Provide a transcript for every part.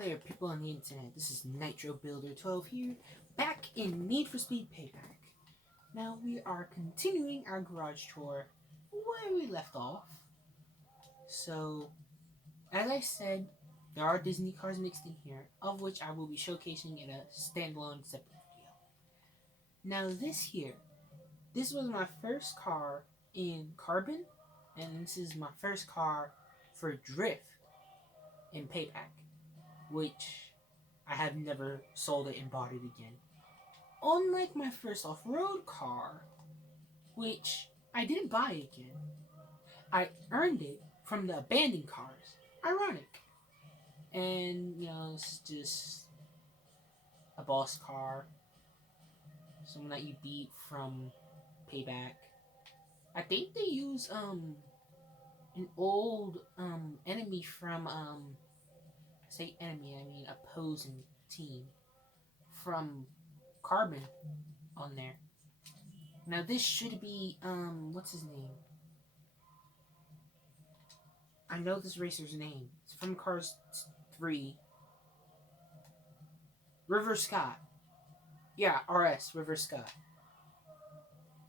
there, people on the internet. This is Nitro Builder 12 here, back in Need for Speed Payback. Now we are continuing our garage tour where we left off. So, as I said, there are Disney cars mixed in here, of which I will be showcasing in a standalone separate video. Now this was my first car in Carbon, and this is my first car for Drift in Payback, which I have never sold it and bought it again. Unlike my first off-road car, which I didn't buy again, I earned it from the abandoned cars. Ironic. And, it's just a boss car. Someone that you beat from Payback. I think they use, an old, enemy from, I say enemy, I mean opposing team from Carbon on there. Now this should be, what's his name? I know this racer's name. It's from Cars 3. River Scott. Yeah, RS, River Scott.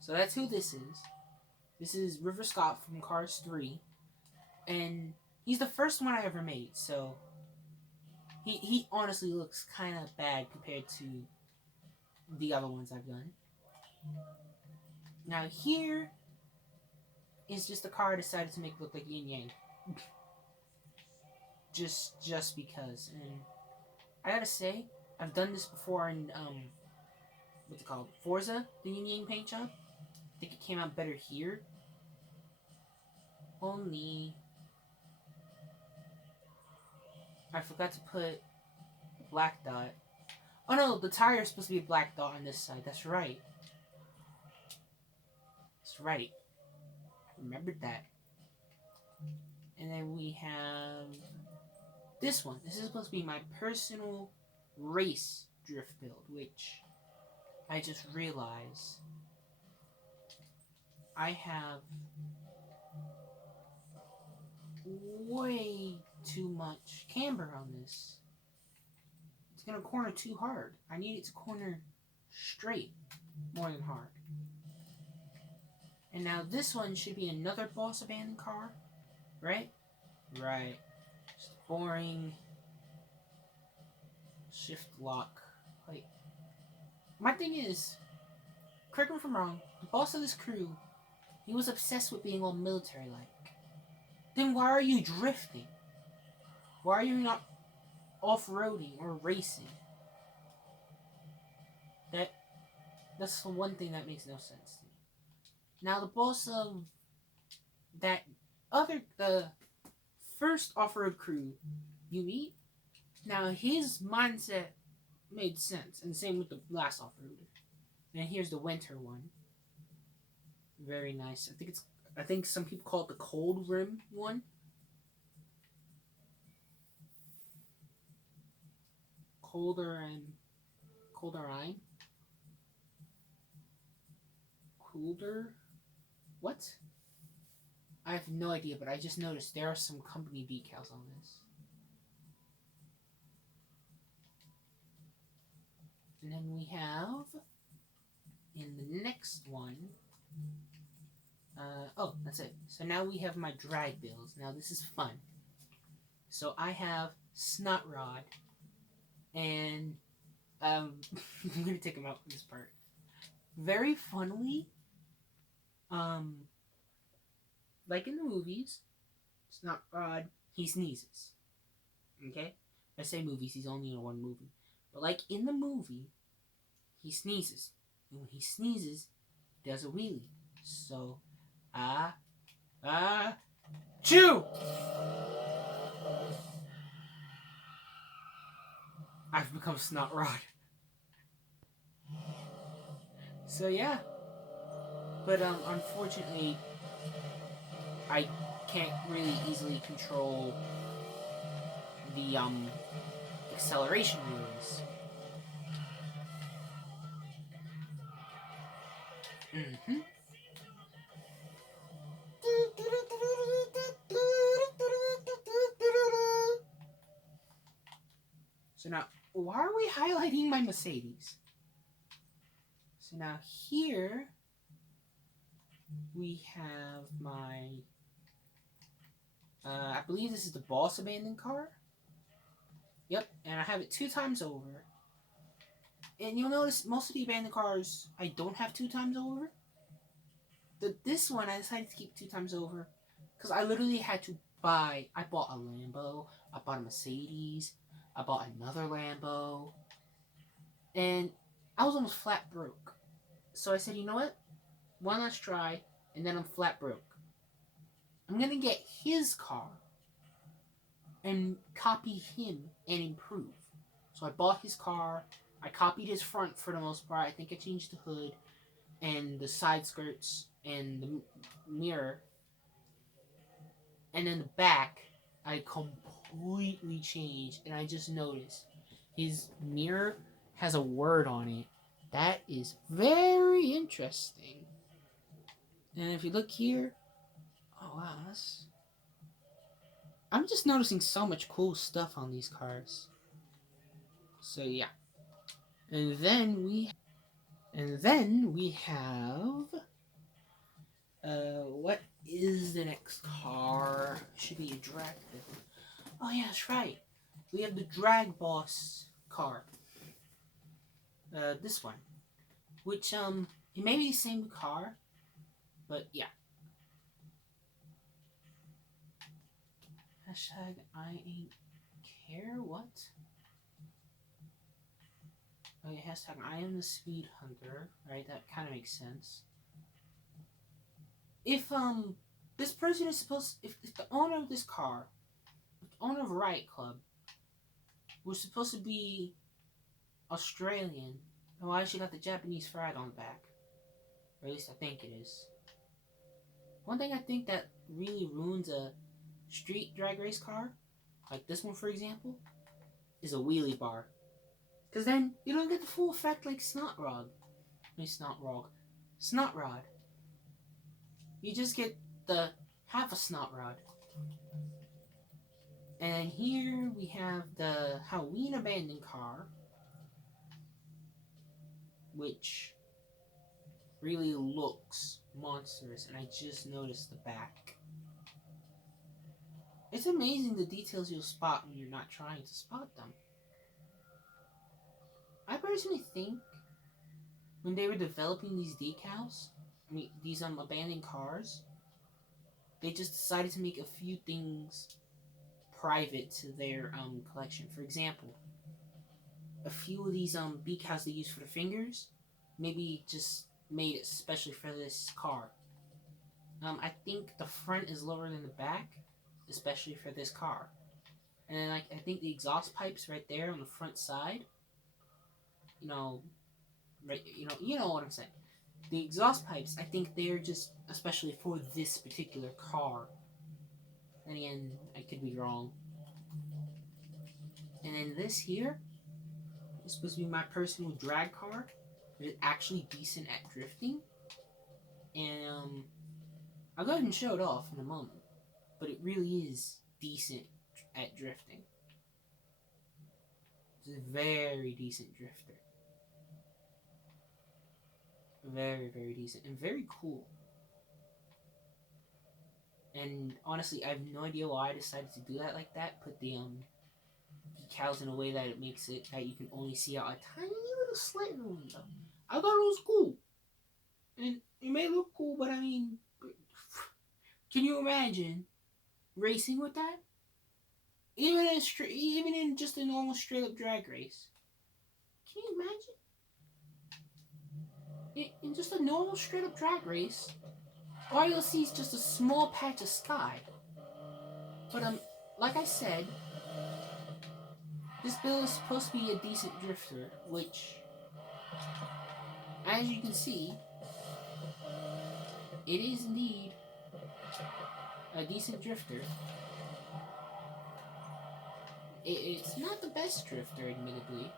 So that's who this is. This is River Scott from Cars 3. And he's the first one I ever made, so he honestly looks kind of bad compared to the other ones I've done. Now here is just a car I decided to make look like Yin Yang. just because. And I gotta say, I've done this before in what's it called? Forza, the Yin Yang paint job. I think it came out better here. Only I forgot to put a black dot. Oh no, the tire is supposed to be a black dot on this side. That's right. That's right. Remembered that. And then we have this one. This is supposed to be my personal race drift build, which I just realized I have way too much camber on this. It's gonna corner too hard. I need it to corner straight more than hard. And now this one should be another boss abandoned car, right? Right. Just boring. Shift lock. Like, my thing is, correct me if I'm wrong, the boss of this crew, he was obsessed with being all military-like. Then why are you drifting? Why are you not off-roading or racing? That's the one thing that makes no sense to me. Now the boss of the first off-road crew you meet, now his mindset made sense, and same with the last off-roader. And here's the winter one. Very nice. I think some people call it the cold rim one. Colder eye. Colder? What? I have no idea, but I just noticed there are some company decals on this. And then we have, in the next one, oh, that's it. So now we have my drag builds. Now this is fun. So I have Snot Rod, and I'm gonna take him out for this part. Very funnily, like in the movies, Snot Rod, he sneezes. Okay? I say movies, he's only in one movie. But like in the movie, he sneezes. And when he sneezes, he does a wheelie. So, chew! I've become Snot Rod. So yeah. But unfortunately, I can't really easily control the acceleration rules. Mm-hmm. So now, why are we highlighting my Mercedes? So now here, we have my, I believe this is the Boss abandoned car. Yep, and I have it 2 times over. And you'll notice most of the abandoned cars I don't have 2 times over. This one I decided to keep 2 times over because I literally had to buy. I bought a Lambo, I bought a Mercedes, I bought another Lambo, and I was almost flat broke. So I said, you know what? One last try, and then I'm flat broke. I'm gonna get his car and copy him and improve. So I bought his car. I copied his front for the most part. I think I changed the hood and the side skirts and the mirror. And then the back, I completely changed. And I just noticed his mirror has a word on it. That is very interesting. And if you look here, oh wow, I'm just noticing so much cool stuff on these cars. So yeah. And then we have what is the next car? Should be a drag. Oh yeah, that's right. We have the drag boss car. This one, which it may be the same car, but yeah. Hashtag I ain't care what. Okay, hashtag I am the speed hunter. Right, that kind of makes sense. If this person is supposed, if the owner of this car, the owner of Riot Club, was supposed to be Australian, then why has she got the Japanese flag on the back? Or at least I think it is. One thing I think that really ruins a street drag race car, like this one for example, is a wheelie bar. Because then you don't get the full effect like Snot Rod. Snot Rod. You just get the half a Snot Rod. And here we have the Halloween abandoned car, which really looks monstrous, and I just noticed the back. It's amazing the details you'll spot when you're not trying to spot them. I personally think when they were developing these decals, these abandoned cars, they just decided to make a few things private to their collection. For example, a few of these decals they use for the fingers, maybe just made especially for this car. I think the front is lower than the back, especially for this car. And then I think the exhaust pipes right there on the front side, right, you know what I'm saying. The exhaust pipes, I think they're just especially for this particular car. And again, I could be wrong. And then this here is supposed to be my personal drag car. It's actually decent at drifting. And I'll go ahead and show it off in a moment. But it really is decent at drifting. It's a very decent drifter. Very, very decent. And very cool. And honestly, I have no idea why I decided to do that like that. Put the decals in a way that it makes it that you can only see out a tiny little slit in the window. I thought it was cool. And it may look cool, but I mean, can you imagine racing with that? Even in just a normal straight up drag race. Can you imagine? In just a normal straight up drag race, all you'll see is just a small patch of sky. But like I said, this build is supposed to be a decent drifter, which, as you can see, it is indeed a decent drifter. It's not the best drifter, admittedly,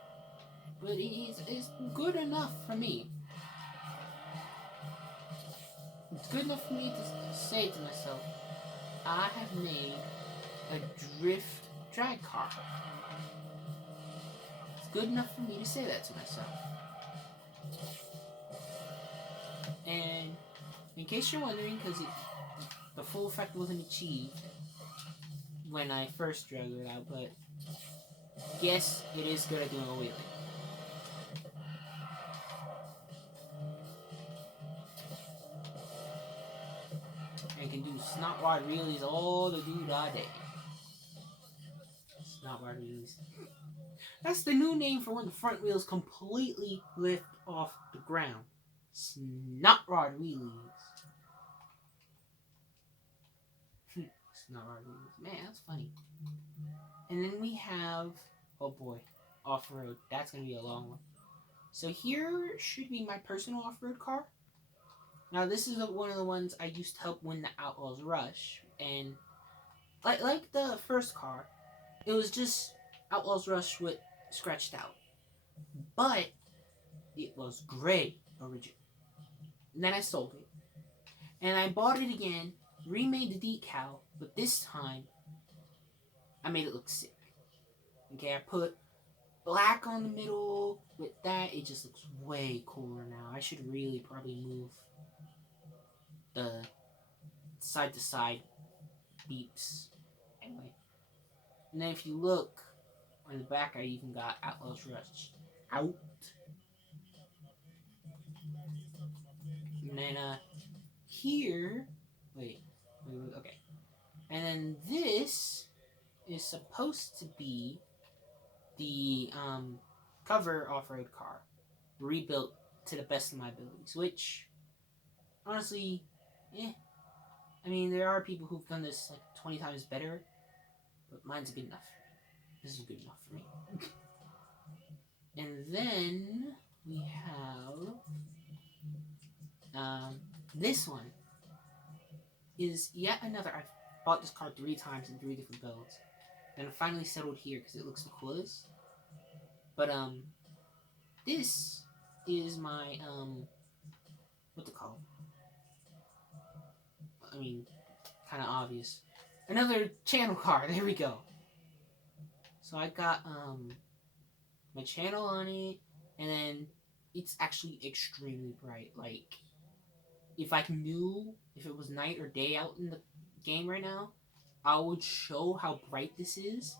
but it's good enough for me. It's good enough for me to say to myself, I have made a drift drag car. good enough for me to say that to myself. And in case you're wondering, because the full effect wasn't achieved when I first drug it out, but yes, it is good at doing a wheelie. And can do snot rod wheelies all the day. Snot rod wheelies. That's the new name for when the front wheels completely lift off the ground. Snot rod wheelies. Snot rod wheelies. Man, that's funny. And then we have, oh boy, off-road. That's going to be a long one. So here should be my personal off-road car. Now this is one of the ones I used to help win the Outlaws Rush. And like the first car, it was just Outlaws Rush with scratched out. But it was gray original. And then I sold it. And I bought it again, remade the decal, but this time I made it look sick. Okay, I put black on the middle with that. It just looks way cooler now. I should really probably move the side to side beeps. Anyway. And then if you look on the back, I even got Outlaws Rush out. And then here, wait, okay. And then this is supposed to be the cover off-road car, rebuilt to the best of my abilities, which honestly, I mean, there are people who've done this like 20 times better, but mine's good enough for me. This is good enough for me. And then we have this one is yet another. I've bought this car 3 times in 3 different builds, and I finally settled here because it looks the coolest. But this is my what's it called? I mean, kind of obvious. Another channel car. There we go. So I got my channel on it, and then it's actually extremely bright. Like, if I knew if it was night or day out in the game right now, I would show how bright this is,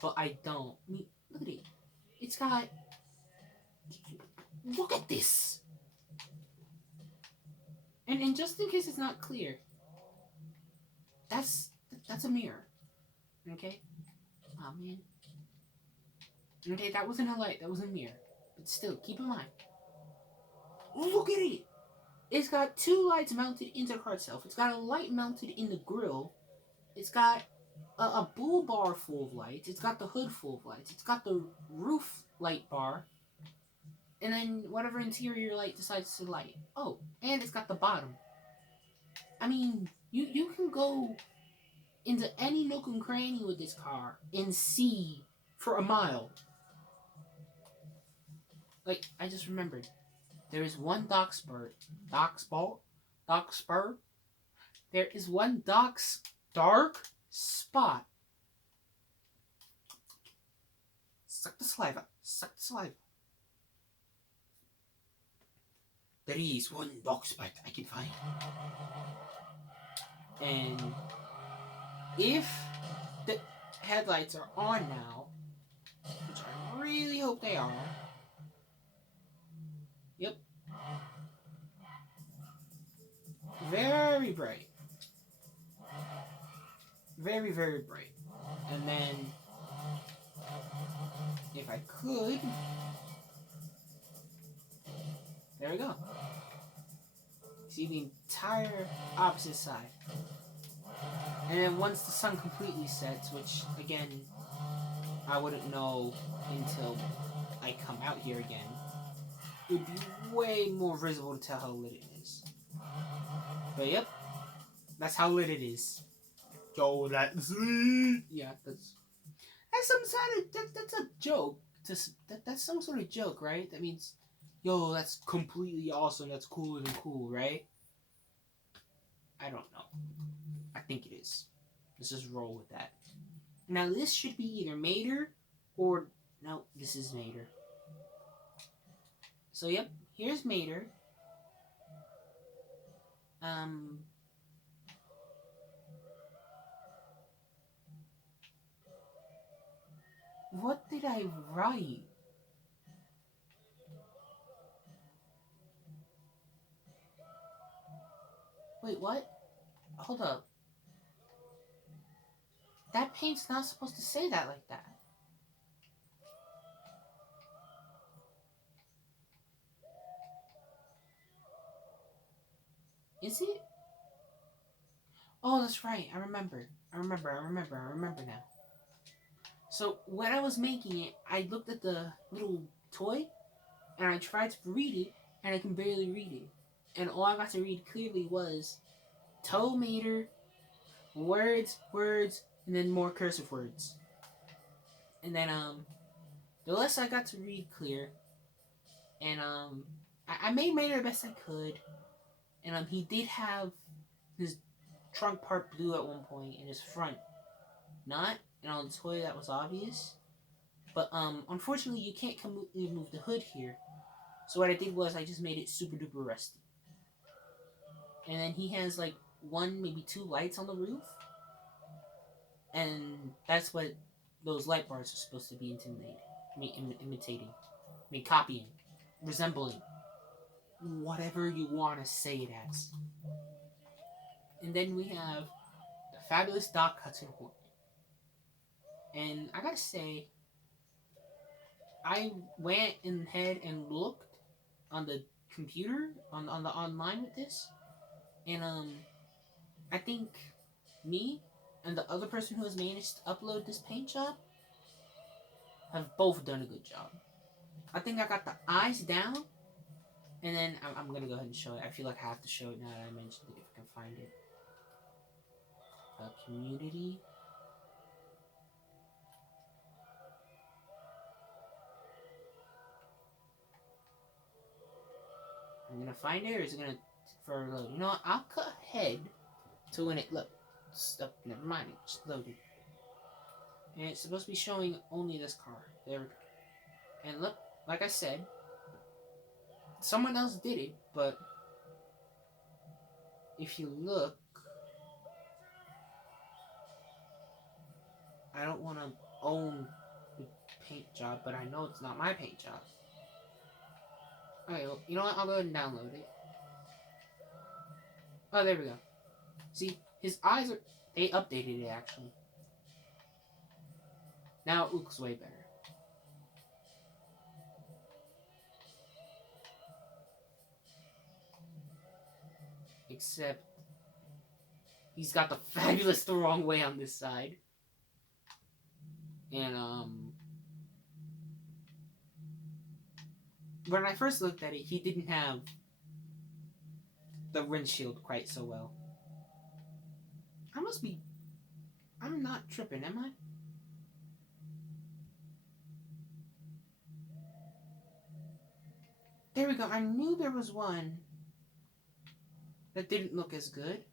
but I don't. I mean, look at it. It's got... Look at this! And just in case it's not clear, that's a mirror. Okay? Oh, man. Okay, that wasn't a light. That was a mirror. But still, keep in mind. Look at it! It's got 2 lights mounted into the car itself. It's got a light mounted in the grill. It's got a bull bar full of lights. It's got the hood full of lights. It's got the roof light bar. And then whatever interior light decides to light. Oh, and it's got the bottom. I mean, you can go into any nook and cranny with this car and see for a mile. Like, I just remembered. There is one dark spur. There is one dark spot. Suck the saliva. There is one dark spot I can find. And if the headlights are on now, which I really hope they are, yep, very bright. Very, very bright. And then, if I could, there we go. See the entire opposite side. And then once the sun completely sets, which again, I wouldn't know until I come out here again, it would be way more visible to tell how lit it is. But yep, that's how lit it is. Yo, that's lit. Yeah, that's some sort of that's a joke. That's some sort of joke, right? That means, yo, that's completely awesome. That's cooler than cool, right? I don't know. I think it is. Let's just roll with that. Now this should be either Mater or No, this is Mater. So yep, here's Mater. Um, what did I write? Wait, what? Hold up. That paint's not supposed to say that like that. Is it? Oh, that's right. I remember now. So when I was making it, I looked at the little toy and I tried to read it, and I can barely read it. And all I got to read clearly was tomater, words, and then more cursive words. And then the less I got to read clear, and I made Mater the best I could, and he did have his trunk part blue at one point, and his front not, and on the toy that was obvious. But unfortunately, you can't completely move the hood here. So what I did was I just made it super duper rusty. And then he has like one, maybe two lights on the roof, and that's what those light bars are supposed to be imitating, copying, resembling, whatever you want to say it as. And then we have the fabulous Doc Hudson Horn. And I gotta say, I went ahead and looked on the computer on the online with this, and I think me and the other person who has managed to upload this paint job have both done a good job. I think I got the eyes down, and then I'm gonna go ahead and show it. I feel like I have to show it now that I mentioned it, if I can find it. Community. I'm gonna find it, or is it gonna for load? You know what? I'll cut ahead to when it look. Stop. Never mind. It just loaded. And it's supposed to be showing only this car. There we go. And look, like I said, someone else did it, but if you look, I don't want to own the paint job, but I know it's not my paint job. Okay, well, you know what? I'll go ahead and download it. Oh, there we go. See, his eyes are... They updated it, actually. Now it looks way better. Except... he's got the fabulous the wrong way on this side. And, when I first looked at it, he didn't have the windshield quite so well. I must be... I'm not tripping, am I? There we go. I knew there was one that didn't look as good.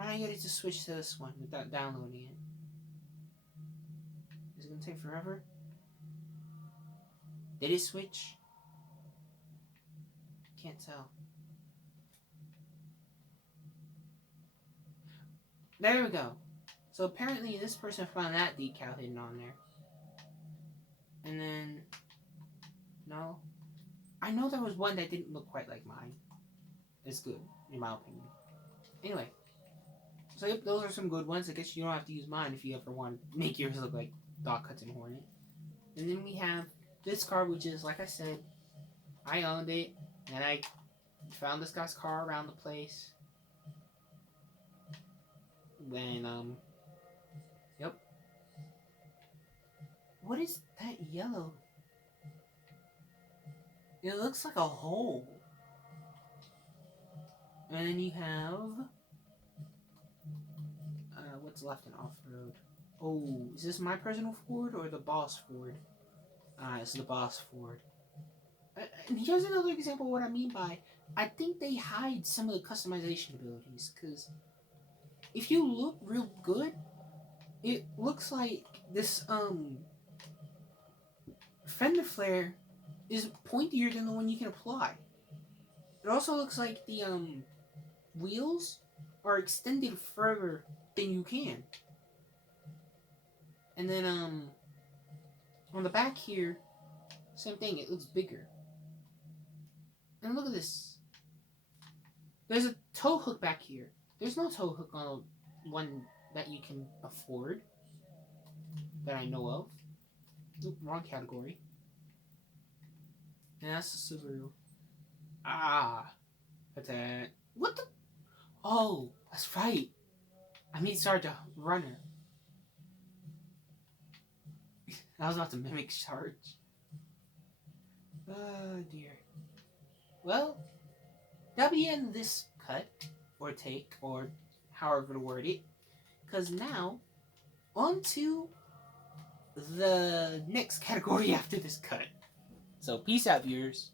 I get it to switch to this one without downloading it. Is it gonna take forever? Did it switch? Can't tell. There we go. So apparently this person found that decal hidden on there. And then... no. I know there was one that didn't look quite like mine. It's good, in my opinion. Anyway. So yep, those are some good ones. I guess you don't have to use mine if you ever want to make yours look like Doc Hudson Hornet. And then we have this car, which is, like I said, I owned it. And I found this guy's car around the place. When, yep. What is that yellow? It looks like a hole. And then you have... what's left in off-road? Oh, is this my personal Ford or the boss Ford? It's the boss Ford. And here's another example of what I mean by... I think they hide some of the customization abilities, because... if you look real good, it looks like this fender flare is pointier than the one you can apply. It also looks like the wheels are extended further than you can. And then on the back here, same thing, it looks bigger. And look at this. There's a tow hook back here. There's no tow hook on one that you can afford that I know of. Oop, wrong category. And that's the Subaru. Ah. That's it. What the? Oh, that's right. I mean, sorry, the runner. I was about to mimic Charge. Oh, dear. Well, that'll be the end of this cut, or take, or however to word it. Because now, on to the next category after this cut. So, peace out, viewers.